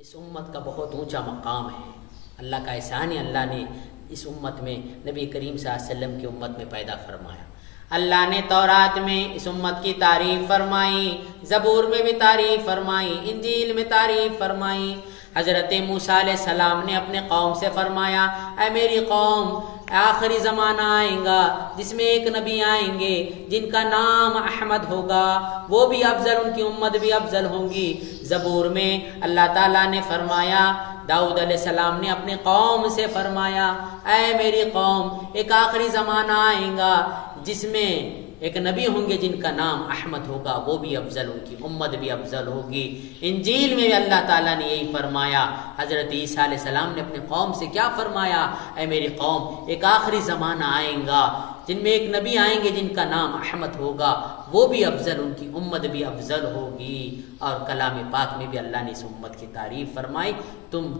اس امت کا بہت اونچا مقام ہے، اللہ کا احسان ہے، اللہ نے اس امت میں نبی کریم صلی اللہ علیہ وسلم کی امت میں پیدا فرمایا۔ اللہ نے تورات میں اس امت کی تعریف فرمائی، زبور میں بھی تعریف فرمائی، انجیل میں تعریف فرمائی۔ حضرت موسیٰ علیہ السلام نے اپنے قوم سے فرمایا، اے میری قوم، آخری زمانہ آئیں گا جس میں ایک نبی آئیں گے جن کا نام احمد ہوگا، وہ بھی افضل، ان کی امت بھی افضل ہوں گی۔ زبور میں اللہ تعالیٰ نے فرمایا، داؤد علیہ السلام نے اپنے قوم سے فرمایا، اے میری قوم، ایک آخری زمانہ آئیں گا جس میں ایک نبی ہوں گے جن کا نام احمد ہوگا، وہ بھی افضل، ان کی امت بھی افضل ہوگی۔ انجیل میں بھی اللہ تعالیٰ نے یہی فرمایا۔ حضرت عیسیٰ علیہ السلام نے اپنے قوم سے کیا فرمایا؟ اے میری قوم، ایک آخری زمانہ آئیں گا جن میں ایک نبی آئیں گے جن کا نام احمد ہوگا، وہ بھی افضل، ان کی امت بھی افضل ہوگی۔ اور کلام پاک میں بھی اللہ نے اس امت کی تعریف فرمائی، تم